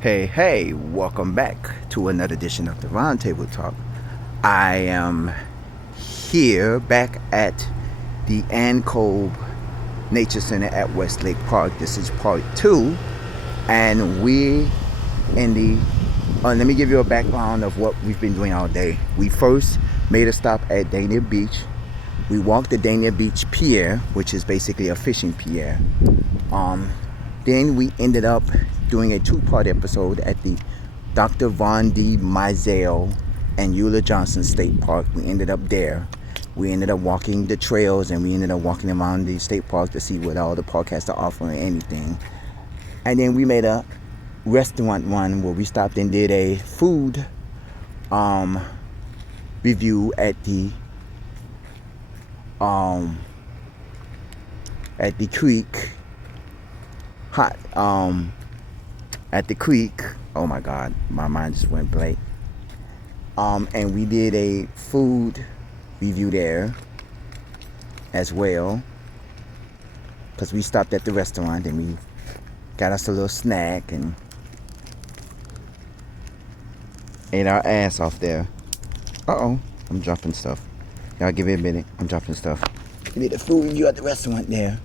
Hey, welcome back to another edition of the Roundtable Talk. I am here back at the kolb Nature Center at Westlake Park. This is part two, and we in the. Let me give you a background of what we've been doing all day. We first made a stop at Dania Beach. We walked the Dania Beach Pier, which is basically a fishing pier. Um, then we ended up doing a two-part episode at the Dr. Von D. Mizell and Eula Johnson State Park. We ended up there. We ended up walking the trails and we ended up walking around the state park to see what all the park has to offer and anything. And then we made a restaurant one where we stopped and did a food review at the creek at the creek. Oh my god, my mind just went blank. And we did a food review there as well, because we stopped at the restaurant and we got us a little snack and ate our ass off there. I'm dropping stuff. Y'all give it a minute. I'm dropping stuff. We did a food review at the restaurant there.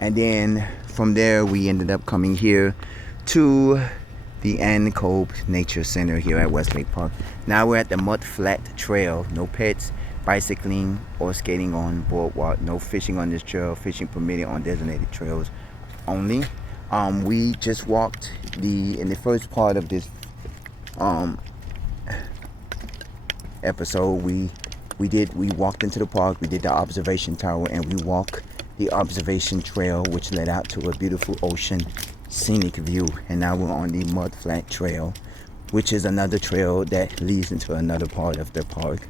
And then from there, we ended up coming here to the kolb Nature Center here at Westlake Park. Now we're at the Mud Flat Trail. No pets, bicycling, or skating on boardwalk. No fishing on this trail. Fishing permitted on designated trails only. We just walked in the first part of this episode. We walked into the park. We did the observation tower, and we walked the observation trail, which led out to a beautiful ocean scenic view. And now we're on the Mud Flat Trail, which is another trail that leads into another part of the park.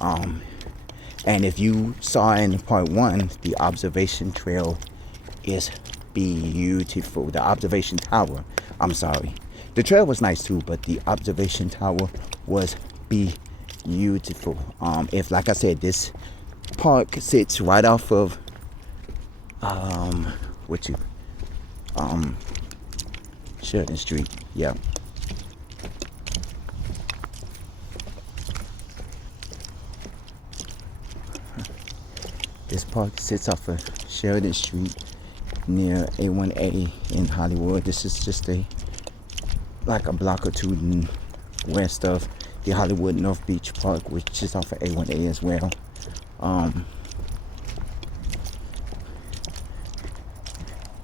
And if you saw in part one, the observation trail is beautiful. The observation tower, I'm sorry. The trail was nice too, but the observation tower was beautiful. If, like I said, this park sits right off of Sheridan Street. Yeah. This park sits off of Sheridan Street near A1A in Hollywood. This is just like a block or two west of the Hollywood North Beach Park, which is off of A1A as well.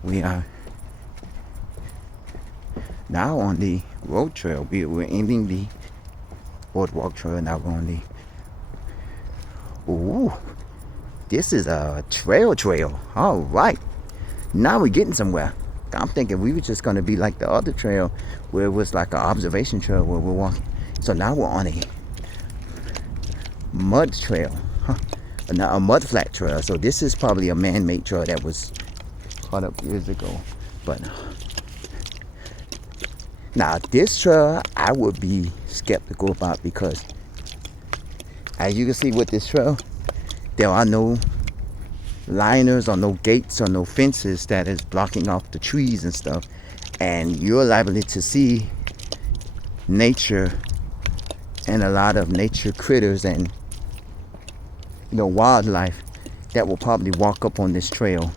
We are now on the road trail. We're ending the boardwalk trail. Now we're on this is a trail. All right. Now we're getting somewhere. I'm thinking we were just going to be like the other trail where it was like an observation trail where we're walking. So now we're on a mud trail. A mud flat trail. So this is probably a man-made trail that was caught up years ago. But now this trail I would be skeptical about, because as you can see with this trail, there are no liners or no gates or no fences that is blocking off the trees and stuff, and you're liable to see nature and a lot of nature critters and wildlife that will probably walk up on this trail.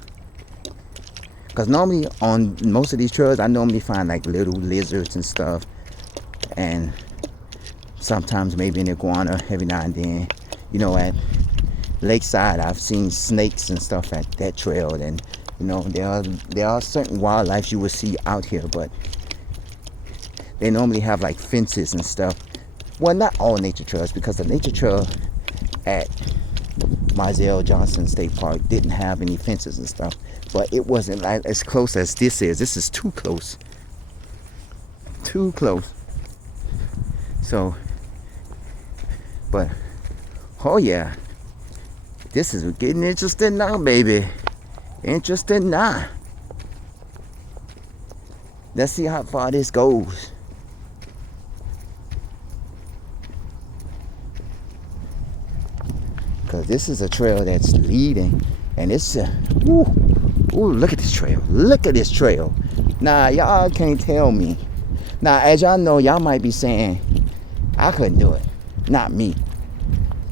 Because normally on most of these trails, I normally find like little lizards and stuff, and sometimes maybe an iguana every now and then. At Lakeside, I've seen snakes and stuff at that trail, and there are certain wildlife you will see out here, but they normally have like fences and stuff. Well, not all nature trails, because the nature trail at Mizell Johnson State Park didn't have any fences and stuff, but it wasn't like as close as this is. This is too close. So, but oh yeah, this is getting interesting now, baby. Interesting now. Let's see how far this goes. Because this is a trail that's leading, and it's ooh, look at this trail. Now, y'all can't tell me. Now, as y'all know, y'all might be saying, I couldn't do it. Not me.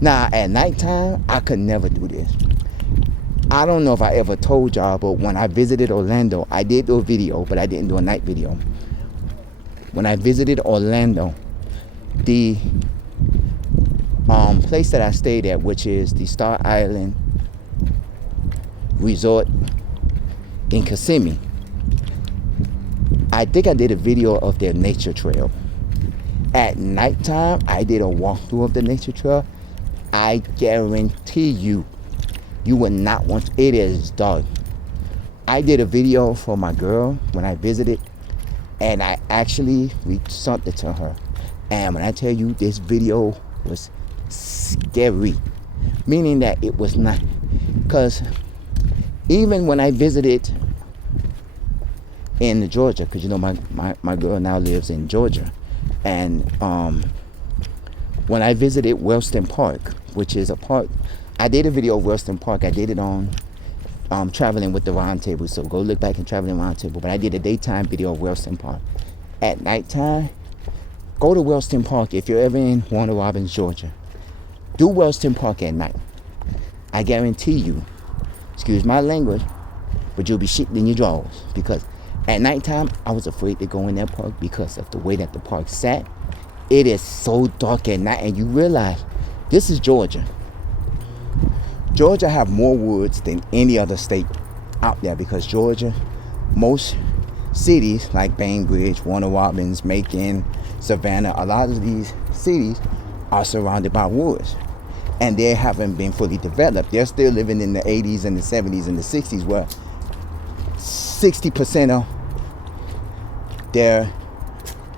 Now, at nighttime, I could never do this. I don't know if I ever told y'all, but when I visited Orlando, I did do a video, but I didn't do a night video. When I visited Orlando, the place that I stayed at, which is the Star Island Resort in Kissimmee, I think I did a video of their nature trail. At nighttime, I did a walkthrough of the nature trail. I guarantee you, you would not want to. It is dark. I did a video for my girl when I visited, and I actually sent it to her. And when I tell you, this video was scary, meaning that it was not, because even when I visited in Georgia, because you know my girl now lives in Georgia, and when I visited Wellston Park, which is a park, I did a video of Wellston Park. I did it on Traveling with the Roundtable, so go look back in Traveling Roundtable. But I did a daytime video of Wellston Park. At nighttime, go to Wellston Park if you're ever in Warner Robins, Georgia. Do Wellston Park at night. I guarantee you, excuse my language, but you'll be shitting in your drawers, because at nighttime, I was afraid to go in that park because of the way that the park sat. It is so dark at night, and you realize this is Georgia. Georgia have more woods than any other state out there, because Georgia, most cities like Bainbridge, Warner Robins, Macon, Savannah, a lot of these cities are surrounded by woods, and they haven't been fully developed. They're still living in the 80s and the 70s and the 60s, where 60% of their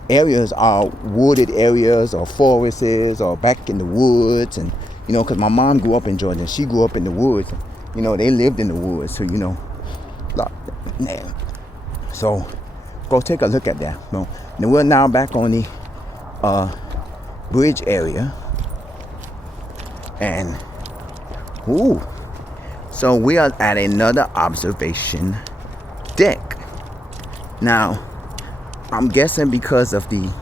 areas are wooded areas or forests or back in the woods. And you know, because my mom grew up in Georgia, and she grew up in the woods. You know, they lived in the woods, so you know. So go take a look at that. So, and we're now back on the bridge area, and so we are at another observation deck. Now, I'm guessing because of the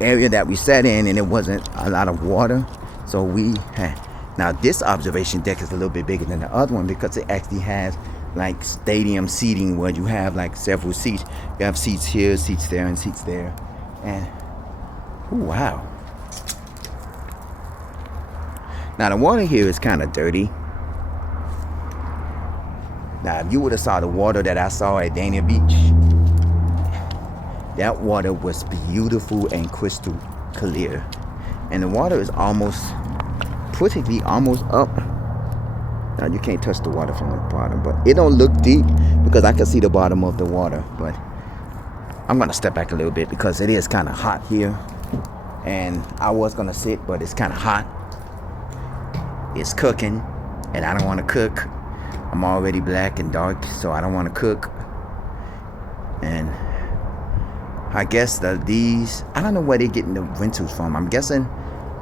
area that we sat in, and it wasn't a lot of water, so we had. Now, this observation deck is a little bit bigger than the other one, because it actually has like stadium seating, where you have like several seats. You have seats here, seats there, and seats there. And wow. Now, the water here is kind of dirty. Now, if you would have saw the water that I saw at Dania Beach, that water was beautiful and crystal clear. And the water is almost up. Now, you can't touch the water from the bottom, but it don't look deep, because I can see the bottom of the water. But I'm gonna step back a little bit, because it is kind of hot here, and I was gonna sit, but it's kind of hot. It's cooking, and I don't want to cook. I'm already black and dark, so I don't want to cook. And I guess I don't know where they're getting the rentals from. I'm guessing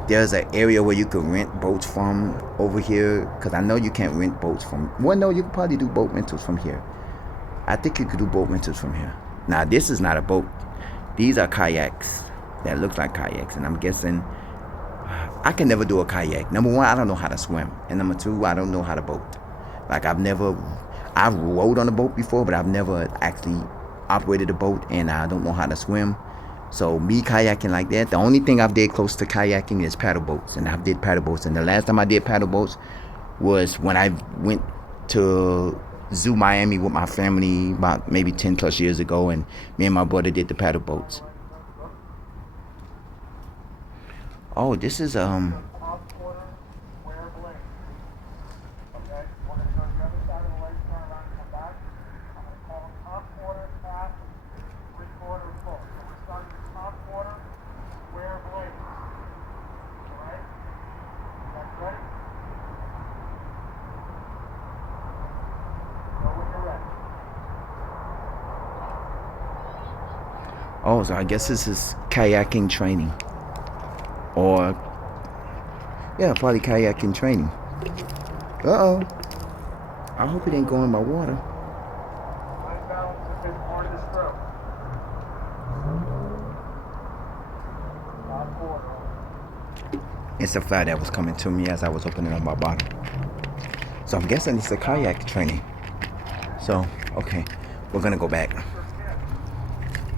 there's an area where you could rent boats from over here, because I know you can't rent boats from. Well, no, you could probably do boat rentals from here. I think you could do boat rentals from here. Now, this is not a boat. These are kayaks that look like kayaks, and I'm guessing I can never do a kayak. Number one, I don't know how to swim, and number two, I don't know how to boat. Like, I've rowed on a boat before, but I've never actually operated a boat, and I don't know how to swim. So me kayaking like that, the only thing I've did close to kayaking is paddle boats, and I've did paddle boats. And the last time I did paddle boats was when I went to Zoo Miami with my family about maybe 10 plus years ago, and me and my brother did the paddle boats. Oh, this is Oh, so I guess this is kayaking training. Or, yeah, probably kayaking training. Uh-oh. I hope it ain't going in my water. It's a fly that was coming to me as I was opening up my bottle. So I'm guessing it's a kayak training. So, okay, we're gonna go back.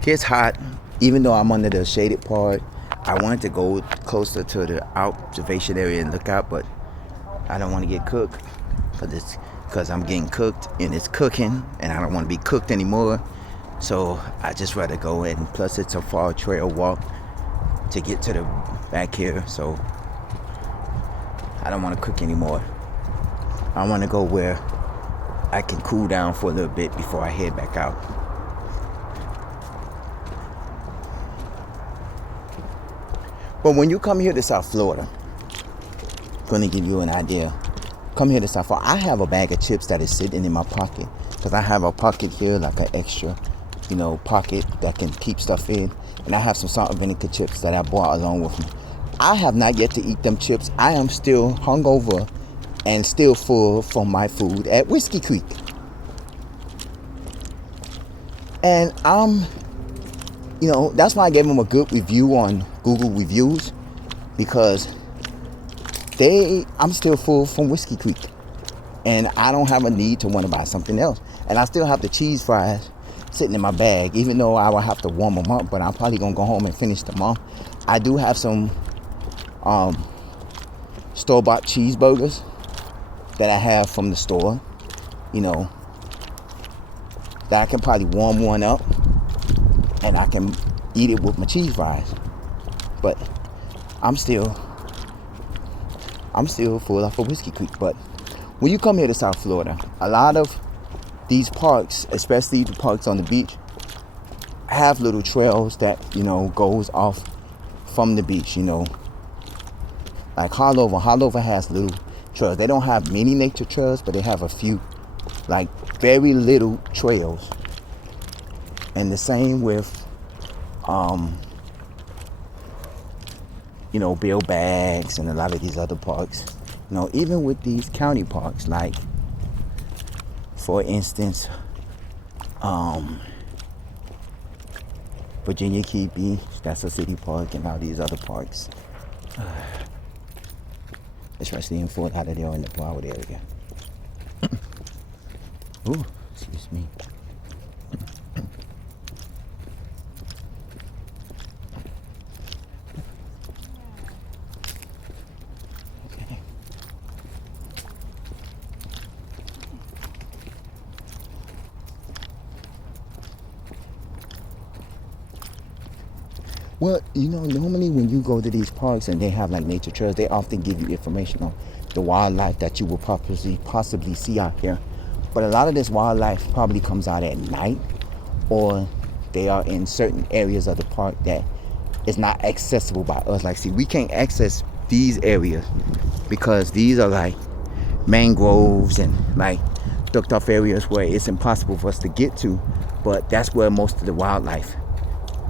It's hot, even though I'm under the shaded part. I wanted to go closer to the observation area and look out, but I don't want to get cooked because I'm getting cooked and it's cooking, and I don't want to be cooked anymore. So I just rather go, and plus it's a far trail walk to get to the back here, so I don't want to cook anymore. I want to go where I can cool down for a little bit before I head back out. But when you come here to South Florida, I'm going to give you an idea. Come here to South Florida. I have a bag of chips that is sitting in my pocket because I have a pocket here, like an extra, pocket that can keep stuff in. And I have some salt and vinegar chips that I brought along with me. I have not yet to eat them chips. I am still hungover and still full from my food at Whiskey Creek. And that's why I gave them a good review on Google Reviews, because I'm still full from Whiskey Creek, and I don't have a need to want to buy something else. And I still have the cheese fries sitting in my bag, even though I will have to warm them up, but I'm probably gonna go home and finish them off. I do have some store-bought cheeseburgers that I have from the store, that I can probably warm one up and I can eat it with my cheese fries. But I'm still full off of Whiskey Creek. But when you come here to South Florida, a lot of these parks, especially the parks on the beach, have little trails that, goes off from the beach, Like Harlover has little trails. They don't have many nature trails, but they have a few, like, very little trails. And the same with Bill Bags and a lot of these other parks. Even with these county parks, like, for instance, Virginia Key Beach, that's a city park, and all these other parks, especially in Fort Lauderdale and the Broward area. Ooh, excuse me. Okay. Well, normally when you go to these parks and they have like nature trails, they often give you information on the wildlife that you will possibly see out here. But a lot of this wildlife probably comes out at night, or they are in certain areas of the park that is not accessible by us. Like, see, we can't access these areas because these are like mangroves and like ducked off areas where it's impossible for us to get to. But that's where most of the wildlife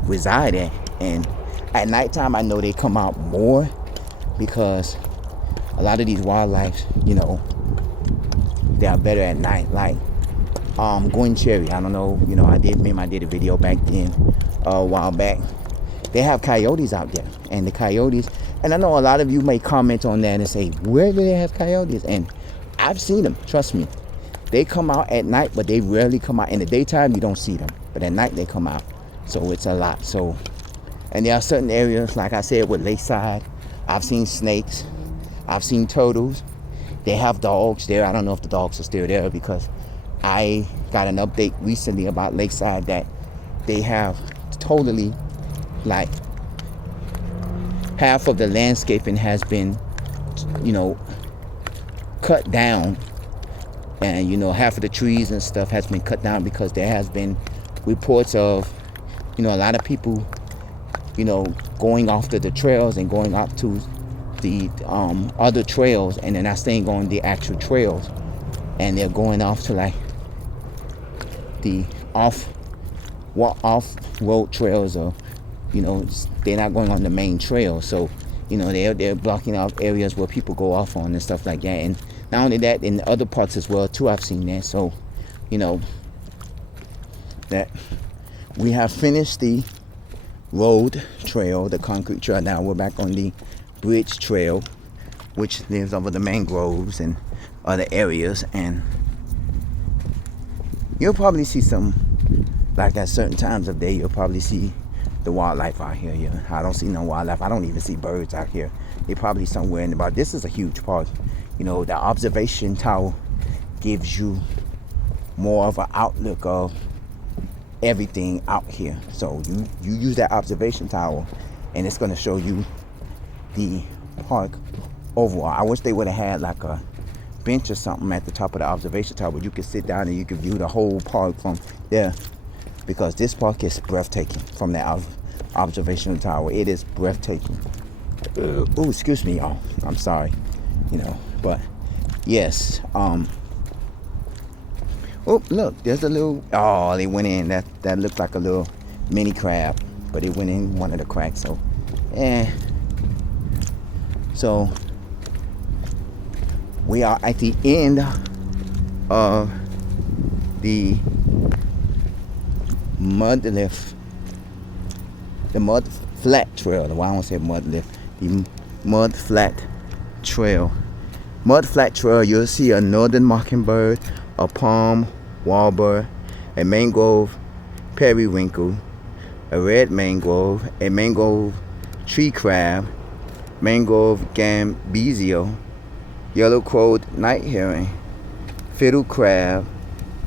reside at. And at nighttime, I know they come out more because a lot of these wildlife, they are better at night. Like Gwen Cherry, I don't know, I did a video back then, a while back. They have coyotes out there, and the coyotes, and I know a lot of you may comment on that and say, where do they have coyotes? And I've seen them, trust me. They come out at night, but they rarely come out. In the daytime, you don't see them, but at night they come out. So it's a lot. So, and there are certain areas, like I said, with Lakeside, I've seen snakes, I've seen turtles. They have dogs there. I don't know if the dogs are still there, because I got an update recently about Lakeside that they have totally, like, half of the landscaping has been, cut down. And, half of the trees and stuff has been cut down because there has been reports of, a lot of people, going off to the trails and going out to the other trails, and they're not staying on the actual trails, and they're going off to like the off-road trails, or they're not going on the main trail. So they're blocking out areas where people go off on and stuff like that. And not only that, in other parts as well too, I've seen that. So that we have finished the road trail, the concrete trail. Now we're back on the bridge trail, which lives over the mangroves and other areas. And you'll probably see some, like at certain times of day, you'll probably see the wildlife out here. Yeah, I don't see no wildlife. I don't even see birds out here. They're probably somewhere in the park. This is a huge park. You know, the observation tower gives you more of an outlook of everything out here. So you use that observation tower and it's going to show you the park overall. I wish they would have had like a bench or something at the top of the observation tower where you could sit down and you could view the whole park from there, because this park is breathtaking from that observation tower. It is breathtaking. Oh, excuse me, y'all. I'm sorry. You know, but yes. Oh, look, there's a little. Oh, they went in. That looked like a little mini crab, but it went in one of the cracks. So, so we are at the end of the mud flat trail. Well, I don't say mud lift. The mud flat trail. Mud flat trail. You'll see a northern mockingbird, a palm warbler, a mangrove periwinkle, a red mangrove, a mangrove tree crab, mangrove gambesia, yellow-crowed night heron, fiddle crab,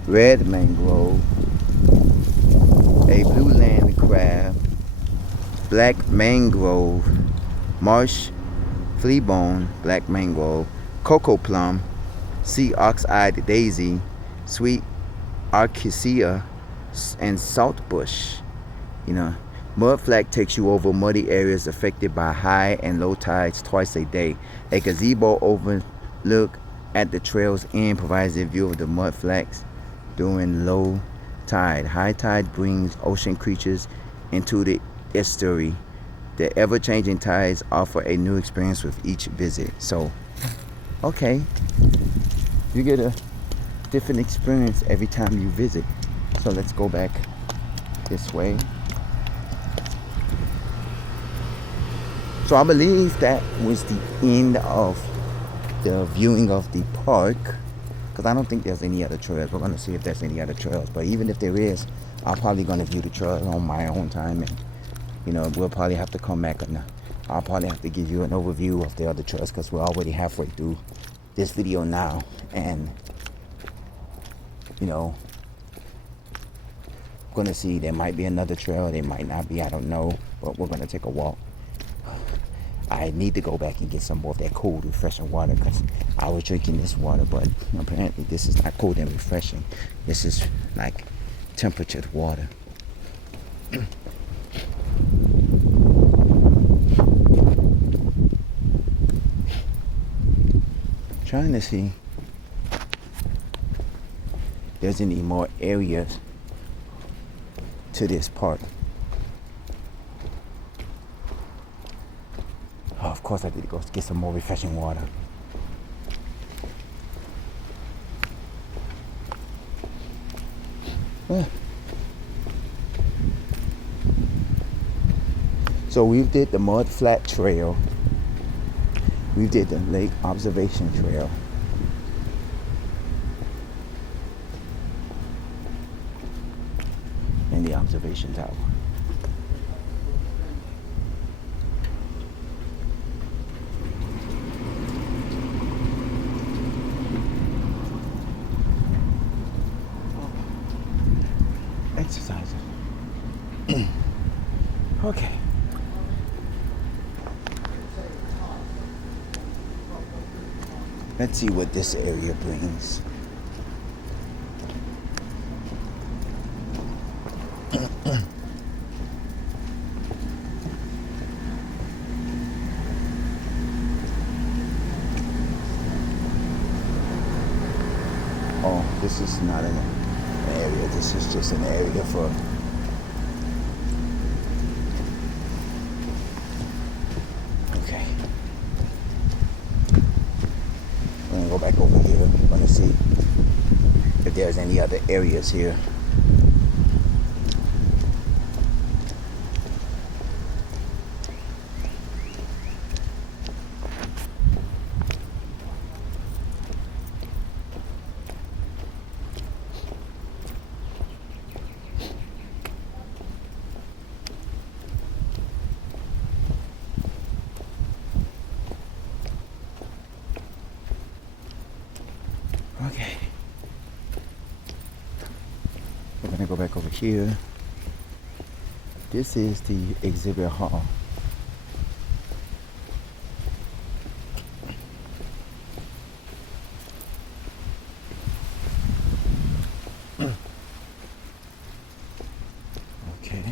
red mangrove, a blue land crab, black mangrove, marsh fleabone, black mangrove, cocoa plum, sea ox-eyed daisy, sweet arcacea, and saltbush. You know, mudflat takes you over muddy areas affected by high and low tides twice a day. A gazebo overlook at the trail's end provides a view of the mudflats during low tide. High tide brings ocean creatures into the estuary. The ever-changing tides offer a new experience with each visit. So, okay, you get a different experience every time you visit. So let's go back this way. So I believe that was the end of the viewing of the park, because I don't think there's any other trails. We're going to see if there's any other trails, but even if there is, I'm probably going to view the trails on my own time, and you know, we'll probably have to come back and I'll probably have to give you an overview of the other trails, because we're already halfway through this video now. And you know, gonna see, there might be another trail, there might not be, I don't know, but we're gonna take a walk. I need to go back and get some more of that cold, refreshing water, because I was drinking this water, but apparently this is not cold and refreshing. This is like temperatured water. Trying to see if there's any more areas to this park. Oh, of course I need to go get some more refreshing water. So we did the mud flat trail. We did the lake observation trail. And the observation tower. Exercising. Okay. Let's see what this area brings. Oh, this is not an area. This is just an area for okay. I'm gonna go back over here. I'm gonna see if there's any other areas here. here, this is the exhibit hall. Okay.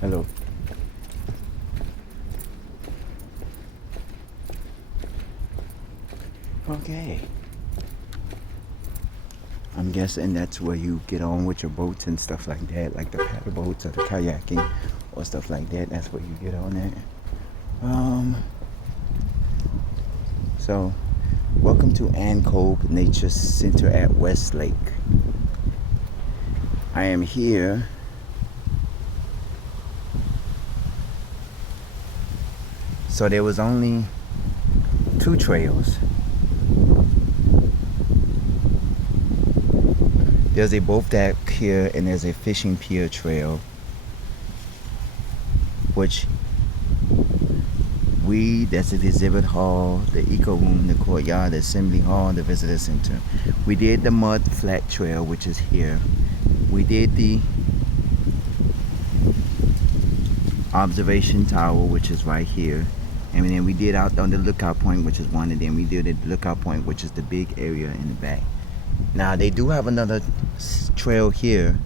Hello. Okay. I'm guessing that's where you get on with your boats and stuff like that, like the paddle boats or the kayaking or stuff like that. That's where you get on it. So welcome to Kolb Nature Center at Westlake. I am here so there was only 2 trails. There's a boat deck here and there's a fishing pier trail, which that's the exhibit hall, the eco room, the courtyard, the assembly hall, the visitor center. We did the mud flat trail, which is here. We did the observation tower, which is right here. And then we did out on the lookout point, which is one, and then we did the lookout point, which is the big area in the back. Now they do have another trail here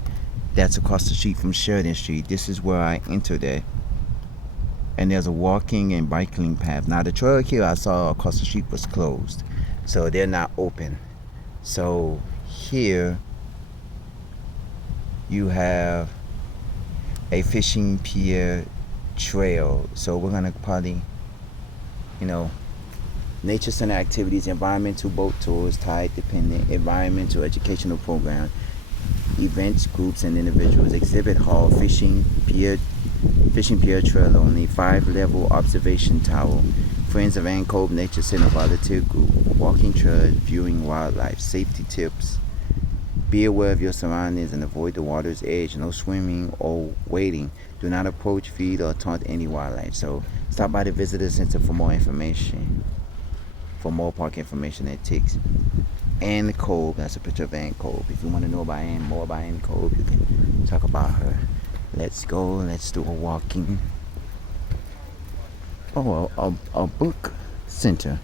that's across the street from Sheridan Street. This is where I entered it. And there's a walking and biking path. Now the trail here I saw across the street was closed, so they're not open. So here you have a fishing pier trail. So we're gonna probably, nature center activities, environmental boat tours, tide dependent, environmental educational program, events, groups and individuals, exhibit hall, fishing pier trail only, 5-level observation tower, Friends of Kolb Nature Center volunteer group, walking trails, viewing wildlife, safety tips, be aware of your surroundings and avoid the water's edge, no swimming or wading, do not approach, feed or taunt any wildlife. So stop by the visitor center for more information, for more park information and tips. Kolb, that's a picture of Kolb. If you want to know about more about Kolb, you can talk about her. Let's go, let's do a walking. Oh, a book center.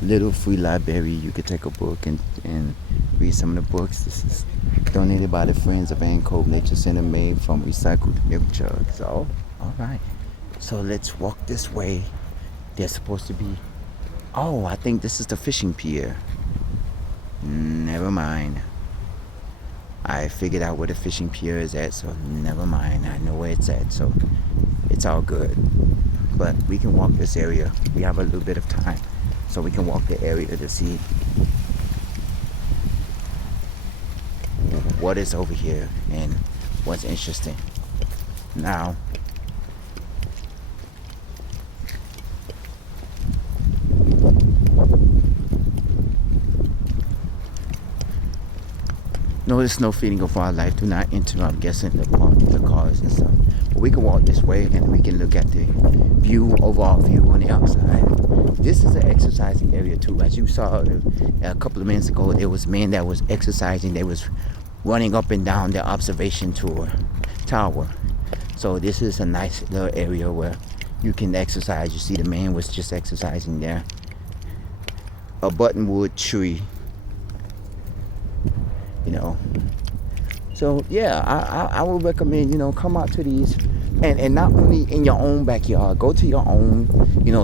Little free library. You could take a book and read some of the books. This is donated by the Friends of Kolb Nature Center, made from recycled milk jugs. So, alright. So let's walk this way. There's supposed to be, I think this is the fishing pier. Never mind. I figured out where the fishing pier is at, so never mind. I know where it's at, so it's all good. But we can walk this area. We have a little bit of time, so we can walk the area to see what is over here and what's interesting. Now, no, there's no feeding of wildlife. Do not enter, I'm guessing, the cars and stuff. But we can walk this way and we can look at the overall view on the outside. This is an exercising area too. As you saw a couple of minutes ago, there was men that was exercising. They was running up and down the observation tower. So this is a nice little area where you can exercise. You see the man was just exercising there. A buttonwood tree. So yeah, I would recommend, come out to these, and not only in your own backyard, go to your own,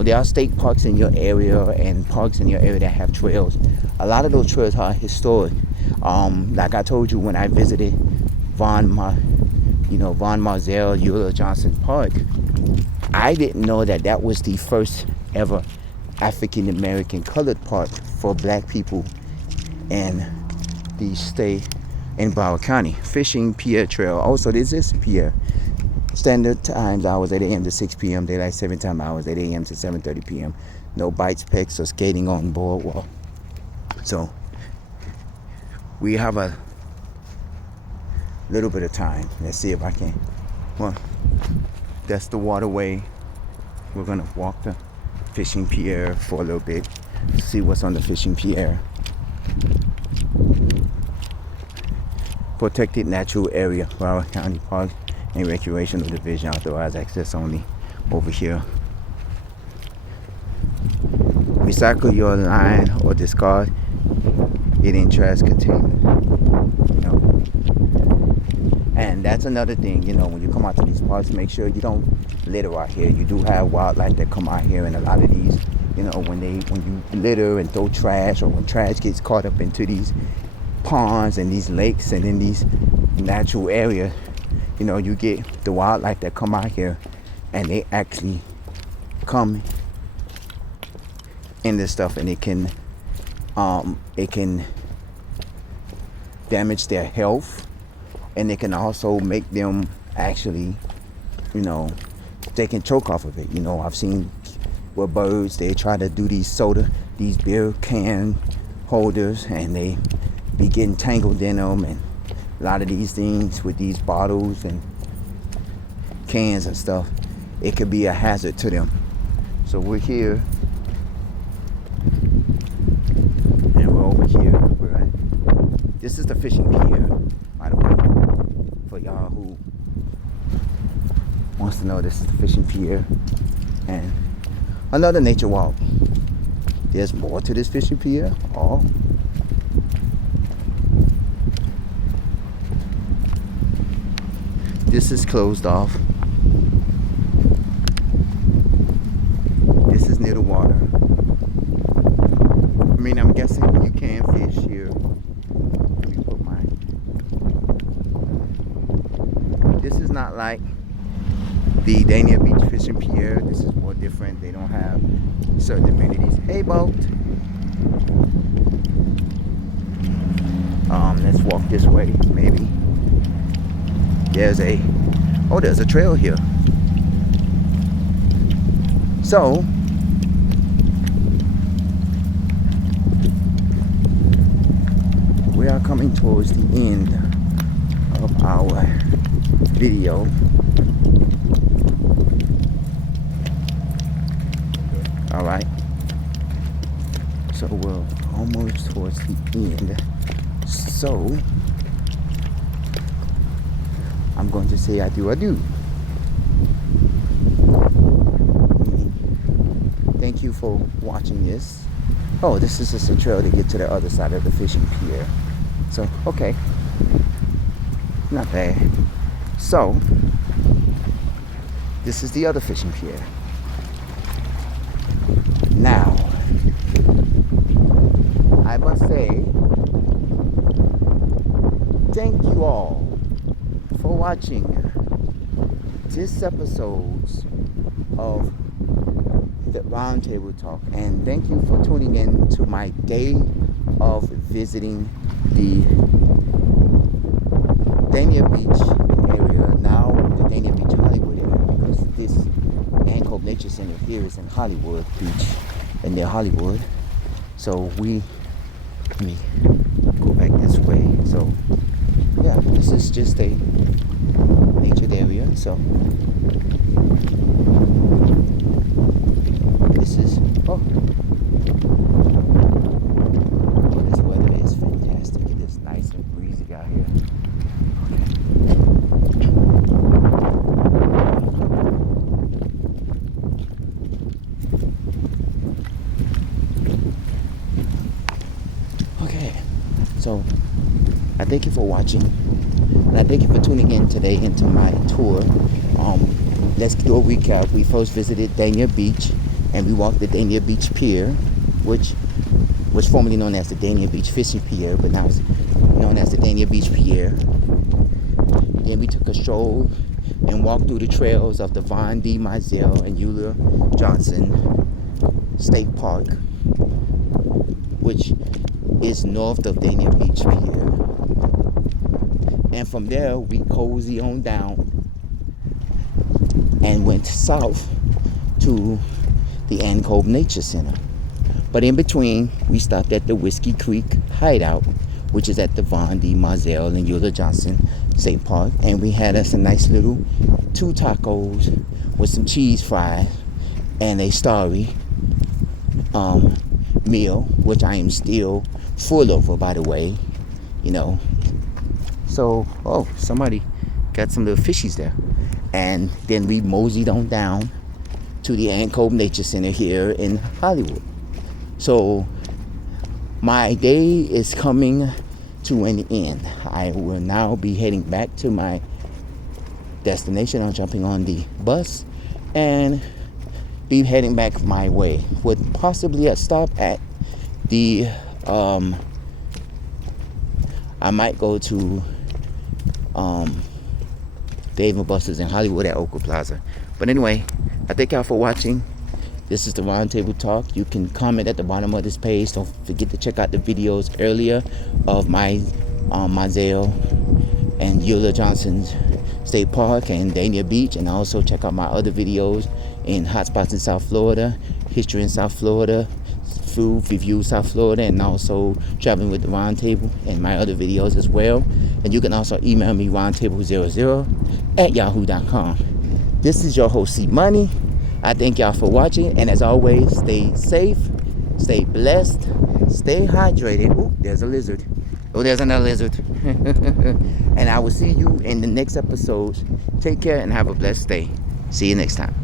there are state parks in your area and parks in your area that have trails. A lot of those trails are historic. Like I told you, when I visited Von Marzell Euler Johnson Park, I didn't know that was the first ever African American colored park for black people in the state in Broward County. Fishing pier trail. Also, this is pier. Standard times hours 8 a.m. to 6 p.m. Daylight saving time hours 8 a.m. to 7:30 p.m. No bites, pecks, or skating on boardwalk. So we have a little bit of time. Let's see if I can. Well, that's the waterway. We're gonna walk the fishing pier for a little bit. See what's on the fishing pier. protected natural area, Broward County Parks and Recreational Division, authorized access only over here. Recycle your line or discard it in trash container. And that's another thing, when you come out to these parks, make sure you don't litter out here. You do have wildlife that come out here, and a lot of these, when you litter and throw trash, or when trash gets caught up into these ponds and these lakes and in these natural areas, you get the wildlife that come out here, and they actually come in this stuff, and it can damage their health, and it can also make them actually, they can choke off of it. I've seen where birds, they try to do these beer can holders, and they be getting tangled in them, and a lot of these things with these bottles and cans and stuff, it could be a hazard to them. So we're here, and we're over here. This is the fishing pier, by the way, for y'all who wants to know. This is the fishing pier and another nature walk. There's more to this fishing pier. This is closed off. This is near the water. I'm guessing you can fish here. Let me put This is not like the Dania Beach fishing pier. This is more different. They don't have certain amenities. Hey, boat. Let's walk this way, maybe. There's a trail here. So we are coming towards the end of our video. All right. So we're almost towards the end. So I'm going to say adieu. Thank you for watching this. Oh, this is just a trail to get to the other side of the fishing pier. So, okay. Not bad. So, this is the other fishing pier. Now, I must say, thank you all for watching this episode of the Roundtable Talk, and thank you for tuning in to my day of visiting the Dania Beach area, now the Dania Beach Hollywood area, because this Kolb Nature Center here is in Hollywood Beach, and near Hollywood. So let me go back this way. So yeah, this is just a natured area. So this is this weather is fantastic. It is nice and breezy out here. Okay, so I thank you for watching, and I thank you for tuning in today into my tour. Let's do a recap. We first visited Dania Beach, and we walked the Dania Beach Pier, which was formerly known as the Dania Beach Fishing Pier, but now it's known as the Dania Beach Pier. Then we took a stroll and walked through the trails of the Von D. Mizell and Eula Johnson State Park, which is north of Dania Beach Pier. And from there, we cozy on down and went south to the Kolb Nature Center. But in between, we stopped at the Whiskey Creek Hideout, which is at the Von D. Mizell and Eula Johnson State Park. And we had us a nice little 2 tacos with some cheese fries and a starry meal, which I am still full over, by the way. So, oh, somebody got some little fishies there. And then we moseyed on down to the Kolb Nature Center here in Hollywood. So my day is coming to an end. I will now be heading back to my destination. I'm jumping on the bus and be heading back my way with possibly a stop at the I might go to Dave & Buster's in Hollywood at Oakwood Plaza. But anyway, I thank y'all for watching. This is the Roundtable Talk. You can comment at the bottom of this page. Don't forget to check out the videos earlier of my Mazel and Eula Johnson's State Park and Dania Beach, and also check out my other videos in Hotspots in South Florida, History in South Florida, Food Review South Florida, and also Traveling with the Roundtable and my other videos as well. And you can also email me roundtable00@yahoo.com. This is your host C Money. I thank y'all for watching, and as always, stay safe, stay blessed, stay hydrated. Oh, there's a lizard. Oh, there's another lizard. And I will see you in the next episode. Take care and have a blessed day. See you next time.